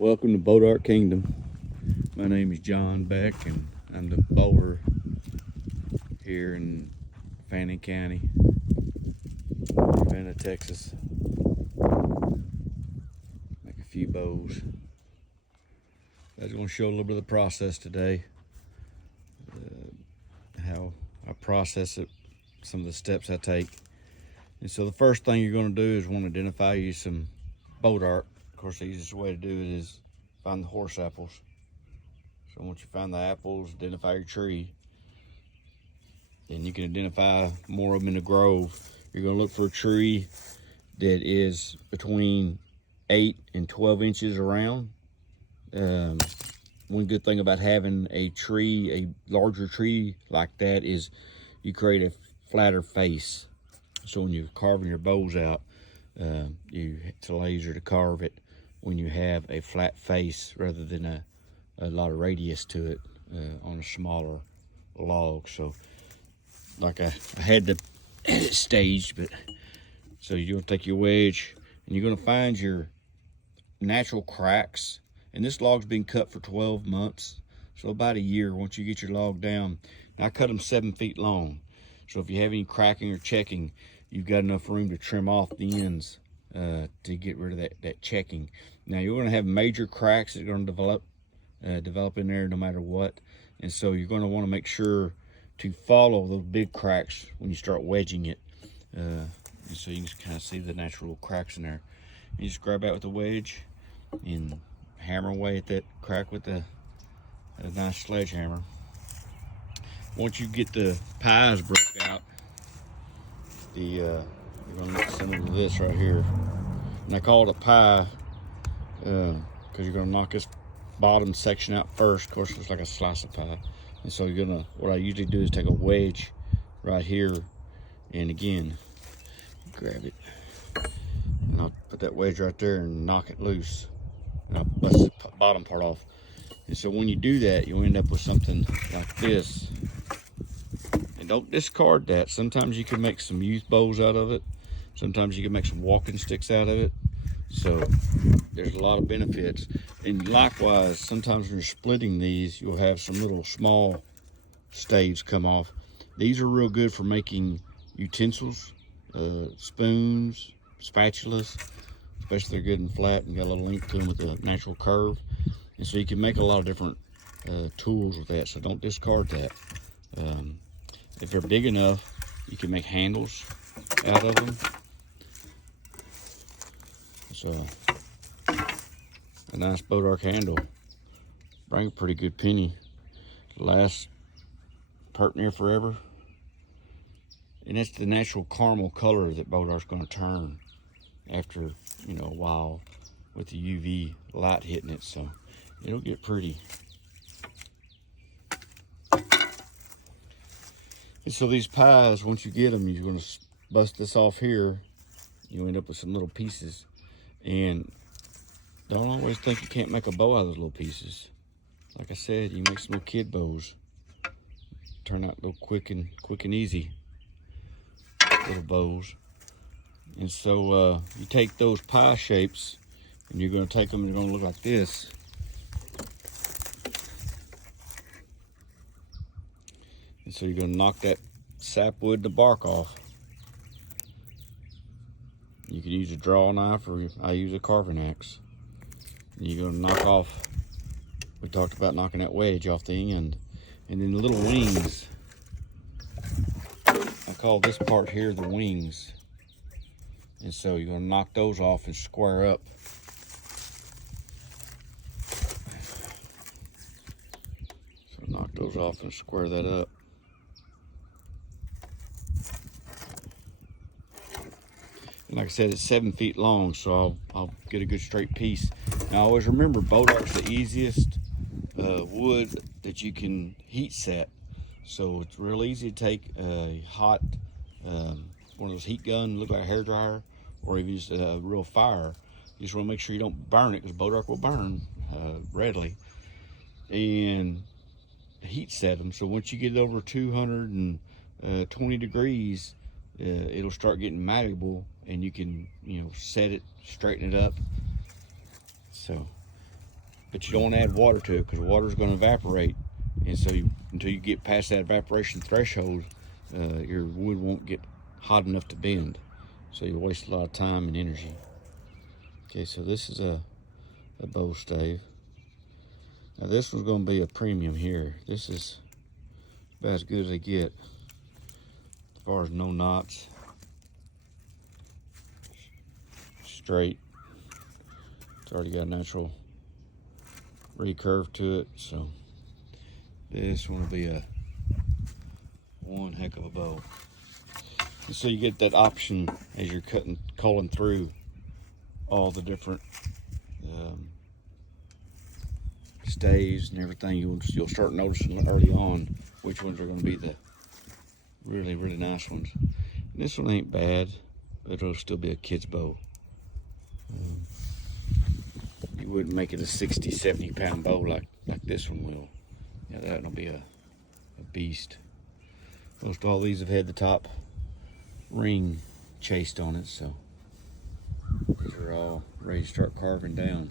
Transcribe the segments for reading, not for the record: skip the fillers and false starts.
Welcome to Boat Art Kingdom. My name is John Beck and I'm the bowler here in Fannin County, Savannah, Texas. Make a few bows. I was going to show a little bit of the process today, how I process it, some of the steps I take. And so the first thing you're going to do is want to identify you some boat art. Of course, the easiest way to do it is find the horse apples. So once you find the apples, identify your tree. Then you can identify more of them in the grove. You're going to look for a tree that is between 8 and 12 inches around. One good thing about having a larger tree like that is you create a flatter face. So when you're carving your bows out, it's a lot easier to carve it when you have a flat face rather than a lot of radius to it on a smaller log. So like I had to edit staged, but so you're gonna take your wedge and you're gonna find your natural cracks. And this log's been cut for 12 months, so about a year once you get your log down. And I cut them 7 feet long. So if you have any cracking or checking, you've got enough room to trim off the ends to get rid of that checking. Now you're going to have major cracks that are going to develop in there no matter what. And so you're going to want to make sure to follow those big cracks when you start wedging it. And so you can just kind of see the natural cracks in there. You just grab that with the wedge and hammer away at that crack with a nice sledgehammer. Once you get the pies broke out, you're going to look similar to this right here. And I call it a pie because you're going to knock this bottom section out first. Of course, it's like a slice of pie. And so what I usually do is take a wedge right here, and again, grab it. And I'll put that wedge right there and knock it loose. And I'll bust the bottom part off. And so when you do that, you'll end up with something like this. And don't discard that. Sometimes you can make some youth bows out of it. Sometimes you can make some walking sticks out of it. So there's a lot of benefits. And likewise, sometimes when you're splitting these, you'll have some little small staves come off. These are real good for making utensils, spoons, spatulas, especially if they're good and flat and got a little length to them with a natural curve. And so you can make a lot of different tools with that, so don't discard that. If they're big enough, you can make handles out of them. So a nice boat arc handle, bring a pretty good penny, last pert near forever. And that's the natural caramel color that boat art's going to turn after a while with the UV light hitting it, so it'll get pretty. And so these pies, once you get them, you're going to bust this off here. You end up with some little pieces. And don't always think you can't make a bow out of those little pieces. Like I said, you make some little kid bows. Turn out real quick and easy little bows. And so you take those pie shapes and you're going to take them and they're going to look like this. And so you're going to knock that sapwood, the bark off. You can use a draw knife or I use a carving axe. And you're going to knock off, we talked about knocking that wedge off the end. And then the little wings, I call this part here the wings. And so you're going to knock those off and square up. So knock those off and square that up. And like I said, it's 7 feet long, so I'll get a good straight piece. Now always remember, boat art's the easiest wood that you can heat set. So it's real easy to take a hot, one of those heat guns, look like a hairdryer, or even just a real fire. You just want to make sure you don't burn it, because boat arc will burn readily. And heat set them, so once you get it over 220 degrees, it'll start getting malleable, and you can set it, straighten it up. So but you don't add water to it because water is going to evaporate. And so until you get past that evaporation threshold, your wood won't get hot enough to bend. So you waste a lot of time and energy. Okay, so this is a bow stave. Now this one's going to be a premium here. This is about as good as they get as far as no knots. Straight. It's already got a natural recurve to it, so this one will be a one heck of a bow. And so you get that option as you're culling through all the different staves and everything. You'll start noticing early on which ones are going to be the really nice ones. And this one ain't bad, but it'll still be a kid's bow. You wouldn't make it a 60-70 pound bow like this one will. Yeah, that'll be a beast. Most all these have had the top ring chased on it, so these are all ready to start carving down.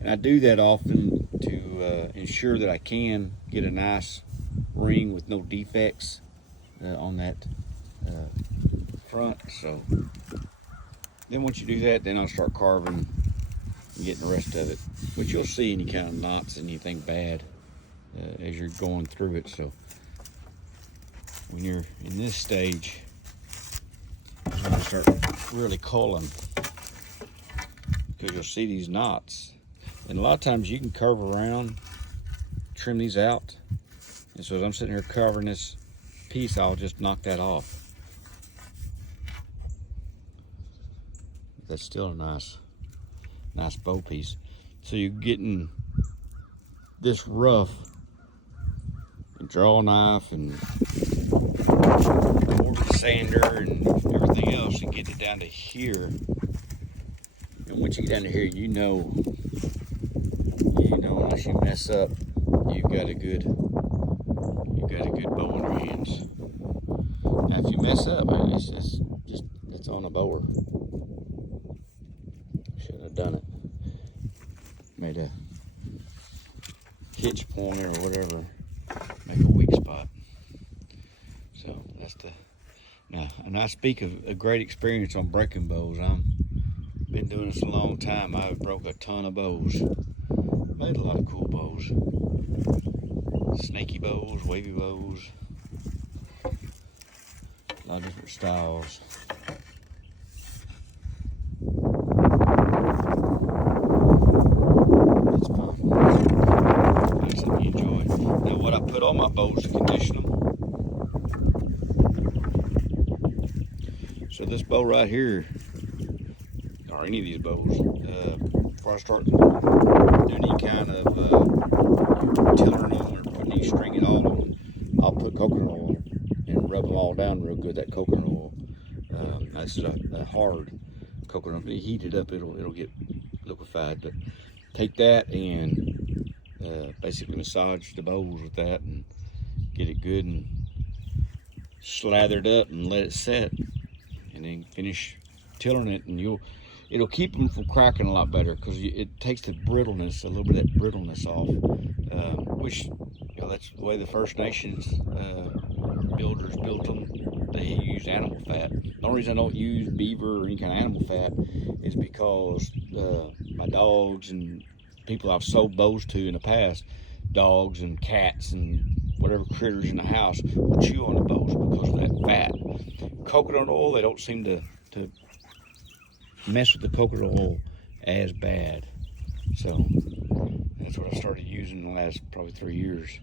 And I do that often to ensure that I can get a nice ring with no defects on that front. So then once you do that, then I'll start carving and getting the rest of it. But you'll see any kind of knots, anything bad as you're going through it. So when you're in this stage, I'm going to start really culling, because you'll see these knots. And a lot of times you can curve around, trim these out. And so as I'm sitting here covering this piece, I'll just knock that off. That's still a nice bow piece. So you're getting this rough, and draw knife and sander and everything else, and get it down to here. And once you get down to here, you know unless you mess up, you've got a good bow in your hands. Now if you mess up, it's on a bower. Should have done it. Made a hitch pointer or whatever, make a weak spot. So that's now, and I speak of a great experience on breaking bows. I've been doing this a long time. I've broke a ton of bows. Made a lot of cool bows. Snaky bows, wavy bows. A lot of different styles. It's fun. That's something you enjoy. Now what I put on my bows to condition them. So this bow right here, or any of these bows, before I start doing any kind of tillering them or putting any string at all on, I'll put coconut oil and rub them all down real good. That coconut oil, that's a hard coconut. If you heat it up, it'll get liquefied. But take that and basically massage the bows with that and get it good and slathered up and let it set. And then finish tillering it, and it'll keep them from cracking a lot better, because it takes the brittleness, a little bit of that brittleness off, which that's the way the First Nations builders built them. They use animal fat. The only reason I don't use beaver or any kind of animal fat is because my dogs and people I've sold bows to in the past, dogs and cats and whatever critters in the house, will chew on the bows because of that fat. Coconut oil, they don't seem to mess with the coconut oil as bad. So that's what I started using in the last probably 3 years.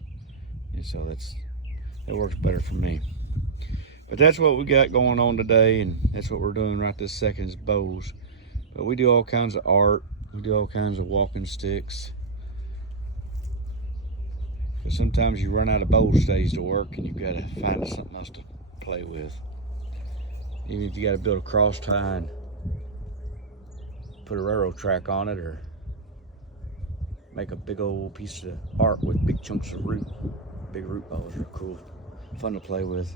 And so that works better for me. But that's what we got going on today, and that's what we're doing right this second is bows. But we do all kinds of art. We do all kinds of walking sticks. But sometimes you run out of bow staves to work, and you've got to find something else to play with. Even if you got to build a cross tie and put a railroad track on it, or make a big old piece of art with big chunks of root. Big root bows are cool, fun to play with.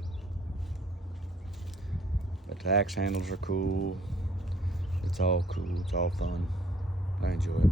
But the axe handles are cool. It's all cool, it's all fun. I enjoy it.